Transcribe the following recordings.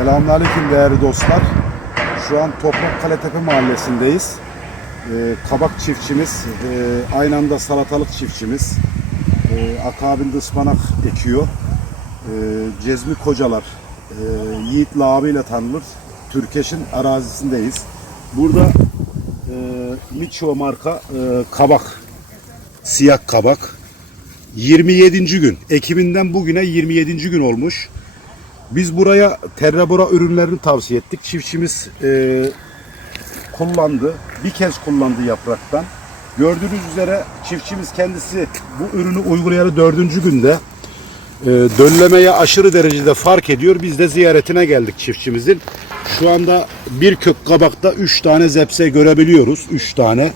Selamünaleyküm değerli dostlar. Şu an Toprak Kaletepe mahallesindeyiz. Ee, kabak çiftçimiz, e, aynı anda salatalık çiftçimiz. E, akabinde ıspanak ekiyor. E, Cezmi Kocalar, e, Yiğit Lağabı tanınır. Türkeş'in arazisindeyiz. Burada e, Miço marka e, kabak, siyah kabak. 27. gün, ekiminden bugüne 27. gün olmuş. Biz buraya Terrabora ürünlerini tavsiye ettik. Çiftçimiz e, kullandı. Bir kez kullandı yapraktan. Gördüğünüz üzere çiftçimiz kendisi bu ürünü uygulayalı dördüncü günde e, döllemeye aşırı derecede fark ediyor. Biz de ziyaretine geldik çiftçimizin. Şu anda bir kök kabakta 3 tane zepse görebiliyoruz. 3 tane.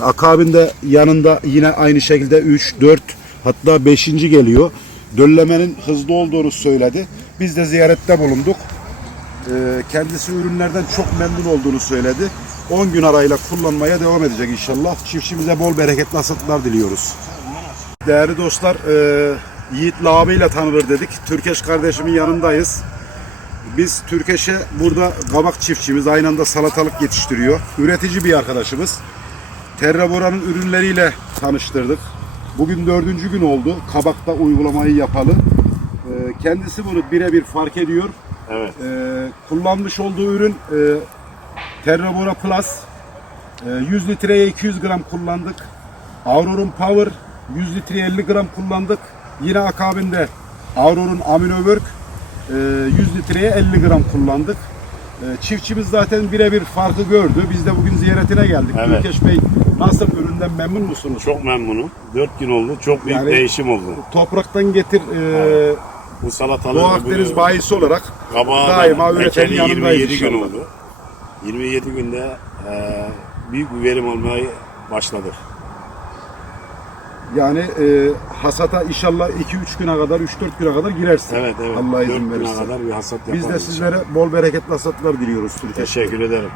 Akabinde yanında yine aynı şekilde 3, 4 hatta 5. geliyor. Döllemenin hızlı olduğunu söyledi. Biz de ziyarette bulunduk. Ee, kendisi ürünlerden çok memnun olduğunu söyledi. 10 gün arayla kullanmaya devam edecek inşallah. Çiftçimize bol bereketli hasatlar diliyoruz. Değerli dostlar, e, Yiğit Lağabı ile tanınır dedik. Türkeş kardeşimin yanındayız. Biz Türkeş'e burada kabak çiftçimiz, aynı anda salatalık yetiştiriyor. Üretici bir arkadaşımız. Terrabora'nın ürünleriyle tanıştırdık. Bugün dördüncü gün oldu. Kabakta uygulamayı yapalı. Kendisi bunu birebir fark ediyor. Evet. Ee, kullanmış olduğu ürün e, Terrabora Plus. Ee, 100 litreye 200 gram kullandık. Auror'un Power 100 litreye 50 gram kullandık. Yine akabinde Auror'un Amino Work e, 100 litreye 50 gram kullandık. E, Çiftçimiz zaten birebir farkı gördü. Biz de bugün ziyaretine geldik. Evet. Türkeş Bey nasıl üründen memnun musunuz? Çok memnunum. 4 gün oldu. Çok büyük Yani- değişim oldu. Topraktan getir e, Bu salatalığı Doğu Akdeniz bayisi olarak kabağı daima da üretenin yanındayız 27 gün inşallah. oldu. 27 günde e, büyük bir verim almaya başladık. Yani e, hasata inşallah 2-3 güne kadar, 3-4 güne kadar girersin. Evet evet. Allah 4 izin verirse. kadar bir hasat yaparız. Biz de sizlere bol bereketli hasatlar diliyoruz Türkiye. Teşekkür ederim.